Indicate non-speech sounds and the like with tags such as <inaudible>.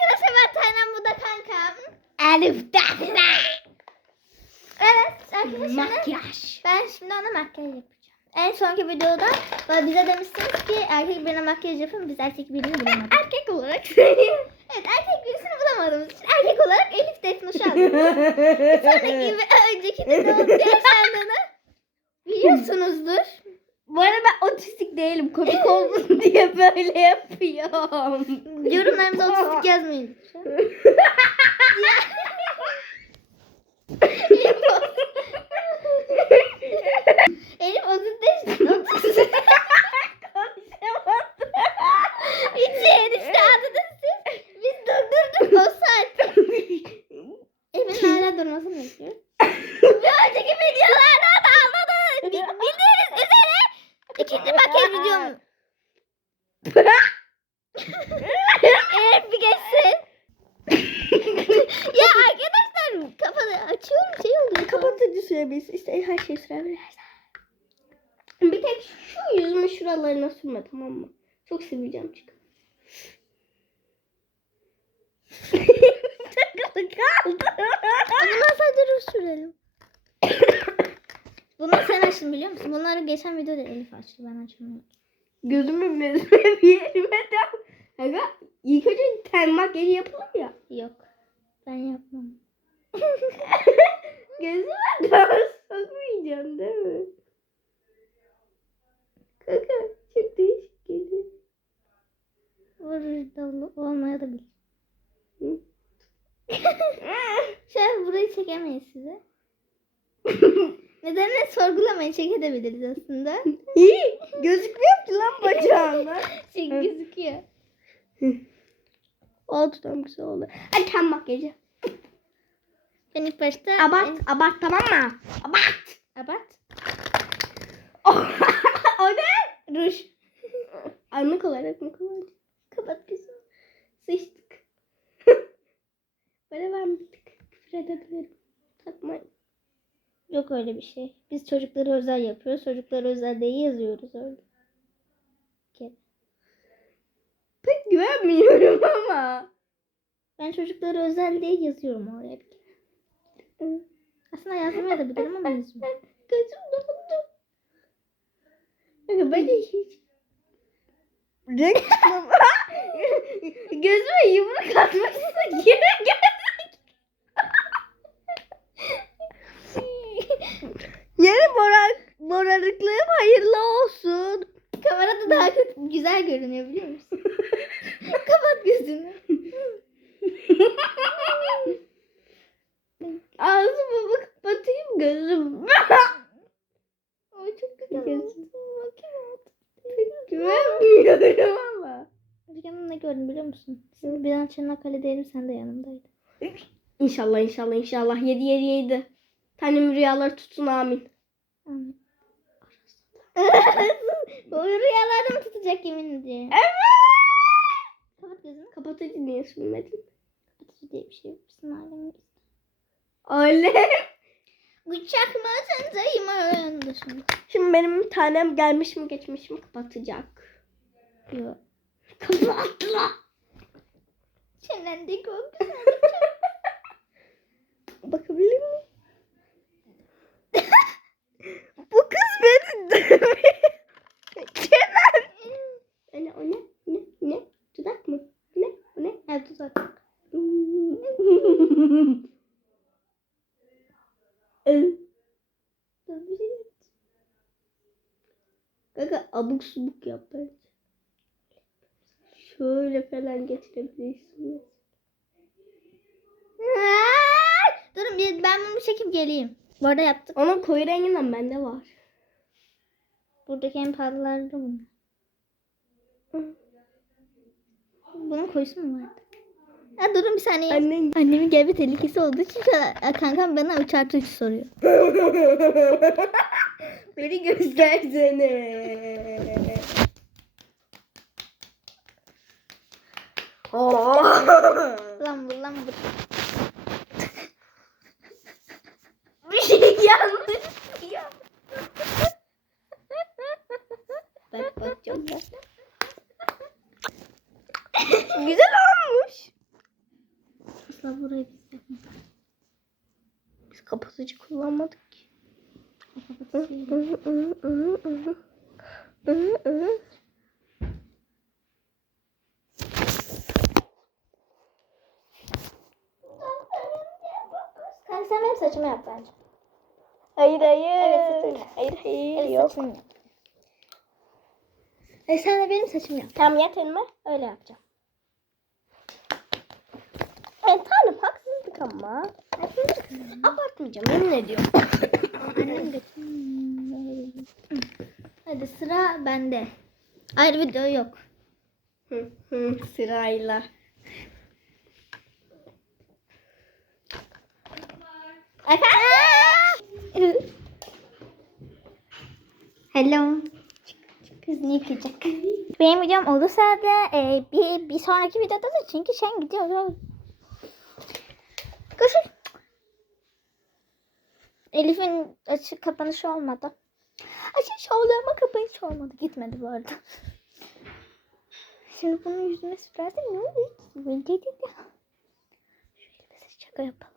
arkadaşlar ben bu da kankam. Elif Defne. Evet arkadaşlar. Makyaj. Ben şimdi ona makyaj yapacağım. En sonki videoda bize demiştiniz ki erkek birine makyaj yapın. Biz erkek birini bulamadık. <laughs> Erkek olarak <laughs> evet erkek birisini bulamadığımız için erkek olarak Elif Defnoş'u aldım. Sonraki <laughs> ve önceki de ne oldu yaşandığını biliyorsunuzdur. Bu arada ben otistik değilim. Komik olsun <laughs> diye böyle yapıyorum. Yorumlarımıza otistik yazmayın. Elif otistik otistik. Hiç enişte adını siz. Biz durdurduk o saati. Evin hala durmasını bekliyor. Bir önceki videolarda da anladınız. Bil- Bildiğiniz üzere ikinci makyaj videom. Elif bir geçsin. ya arkadaşlar kafanı açıyorum şey oluyor. Kapatıcı sürebilirsin. Bir tek şu yüzümü şuralarına sürme tamam mı? Çok seveceğim çünkü. Takılı kaldı. O zaman sadece sürelim. Bunu sen açtın biliyor musun? Bunları geçen videoda Elif açtı. Ben açmıyorum. Gözümü mezme bir yerime de. Aga ilk önce ten makyajı yapılır ya. Yok. Ben yapmam. <laughs> Gözüme daha sokmayacaksın değil mi? Kaka çok değişik geliyor. O ruj da ol- olmayabilir. <laughs> Şu an burayı çekemeyiz size. <laughs> Nedenini sorgulamayın çekebiliriz aslında. İyi gözükmüyor ki lan bacağından. <laughs> Şey gözüküyor. oldu tam güzel oldu. Hadi ten makyajı. Ben ilk başta... Abart, abart tamam mı? Abart. Abart. o ne? Ruj. Anlık olarak mı kullanacağım? Kapat gözünü. Sıçtık. Böyle ben bir tık küfür edebilirim. Takmayın. Yok öyle bir şey. Biz çocukları özel yapıyoruz. Çocukları özel diye yazıyoruz öyle. Pek güvenmiyorum ama. Ben çocukları özel diye yazıyorum oraya bir kere. Aslında yazmaya da bilirim ama yazmıyorum. Gözüm doldu. Kanka ben hiç renk çıkmam. <laughs> Gözüme yumruk atmışsın. <laughs> Geri Yeni moral, morarıklığım hayırlı olsun. Kamerada daha kötü, güzel görünüyor biliyor musun? <laughs> Kapat gözünü. Ağzımı bak kapatayım gözüm. Ay çok güzel Gözüm. oldu. Bakayım. Güvenmiyorum ama. Ne gördüm biliyor musun? Siz bir an Çanakkale'deydim sen de yanımdaydın. İnşallah inşallah inşallah. Yedi yedi yedi. Tanem rüyaları tutsun amin. Amin. <laughs> Bu rüyalarda mı tutacak yemin ediyorum. Evet. Kapat gözünü. Kapatıcı niye sürmedin? Kapatıcı diye bir şey yok. Bizim ailemiz. Öyle. Bıçak mı sendeyim önünde şimdi. Şimdi benim tanem gelmiş mi geçmiş mi kapatacak. Yok. Kapatla. Çenendik o Bakabilir miyim? <laughs> Bu kız beni. Kenan. Anne o ne? Ne? Ne? Dudak mı? Ne? O ne? Bir <laughs> şey. Kanka abuk subuk yap bence. Şöyle falan getirebilirsin. Aa! Durun bir ben bunu çekip geleyim. Bu arada yaptık. Onun koyu renginden bende var. Buradaki en pahalıları da bunlar. Bunun koyusu mu vardı? Ha, durun bir saniye. Annen Annemin gelme tehlikesi olduğu için kankam bana 3 artı 3 soruyor. <laughs> Beni göstersene. <laughs> Lan bu lan bu. <laughs> Bir şey yanlış ya. <laughs> Bak bak çok güzel. güzel olmuş. Asla burayı biz yapmadık. Biz kapatıcı kullanmadık ki. Kapatıcı. Kanka sen benim saçımı yap bence. Hayır hayır. Evet, saçını. Hayır hayır. Evet, Yok. saçını. E sen de benim saçımı yap. Tamam yat önüme. Öyle yapacağım. Ay tanrım haksızlık ama. Abartmayacağım yemin ediyorum. Annem götür. Hadi sıra bende. Ayrı video yok. Sırayla. Efendim? Hello. Kız ne yıkayacak? Benim videom olursa da e, bir, bir sonraki videoda da çünkü sen gidiyor. Koşun. Elif'in açık kapanışı olmadı. Açış oldu ama kapanış olmadı. Gitmedi bu arada. Şimdi bunun yüzüne sürersem ne olur? Şöyle bir şaka yapalım.